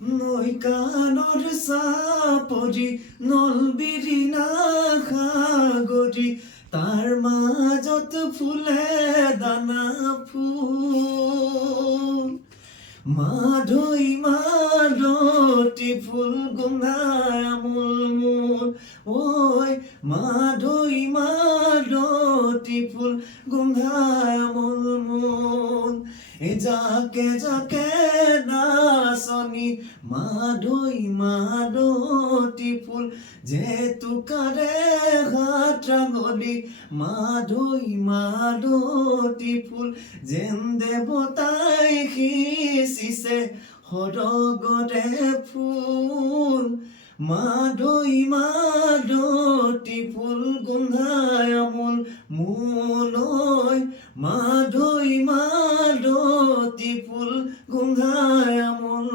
নৈ কাণৰ চাপৰি নলবিৰি নাসাগৰি তাৰ মাজত ফুলে দানা ফুল মাধৈ মাদতি ফুল গোন্ধাই আমোল মোল ঐ মাধৈ মাদতি ফুল গোন্ধাই আমোল মোল জাকে জাকে নাচনি মাধৈ মাদতি ফুল জেতুকাৰে হাত ৰাঙলি মাধৈ মাদতি ফুল যেন দেৱতাই সিঁচিছে সৰগৰে ফুল মাধৈ মাদতি ফুল গোন্ধাই আমোল মোলৈ মাধৈ মাদতি ফুল গোন্ধাই আমোল